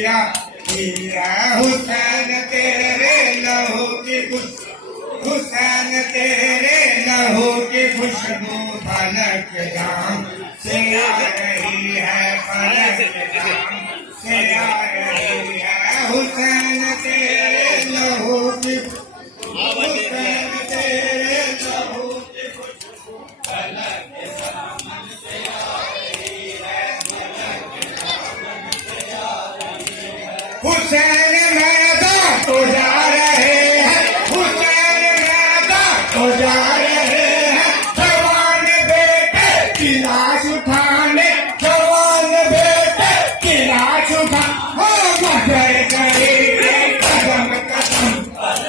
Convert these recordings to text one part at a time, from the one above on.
सिया हुसैन तेरे लहू की हुसैन तेरे लहू की खुशबू फलक जाम से आ रही है, फलक जाम से आ रही है। हुसैन तेरे लहू की हुसैन तेरे लहू की खुशबू फलक जाम से आ रही है, फलक जाम से आ रही है। हुसैन मैदान तो जा रहे हैं, हुसैन मैदान तो जा रहे हैं, जवान बेटे की लाश उठाने, जवान बेटे की लाश उठा मगर करेंगे कदम कदम,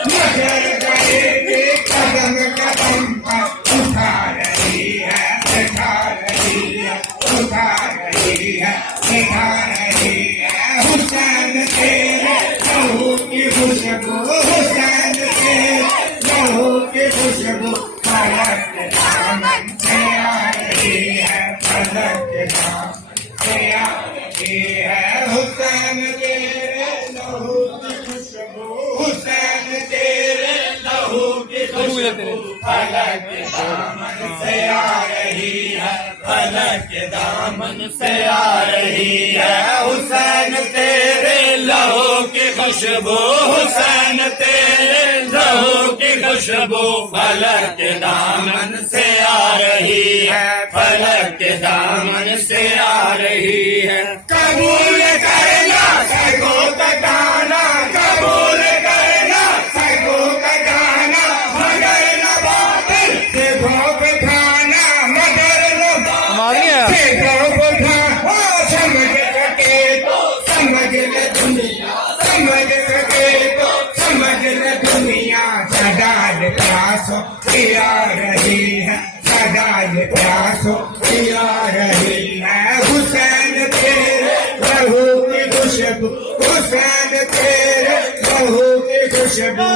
मगर करेंगे कदम कदम पर उठा रही है, उठा रही है, उठा रही है, उठा रही है। हुसैन तेरे लहू की खुशबू, हुसैन तेरे लहू की खुशबू फलक दामन से आ रही है, फलक दामन से आ रही है। हुसैन तेरे लहू की खुशबू, हुसैन तेरे लहू की खुशबू फलक दामन से आ रही है, फलक दामन से आ रही है। हुसैन तेरे लहू की खुशबू, हुसैन तेरे लहू की खुशबू फलक दामन से आ रही है, फलक दामन से आ रही है। कबूल करना सगो का गाना, कबूल करना सगो का गाना, मगर न बातिल से भोग खाना, मगर न बातिल से भोग खाना। समझ सके तो समझ ले दुनिया, समझ सके तो समझ ले दुनिया। सदाल प्यासो पिया रही है, सदाल प्यासो पिया रही है। हुसैन तेरे लहू की खुशबू, हुसैन तेरे लहू की खुशबू।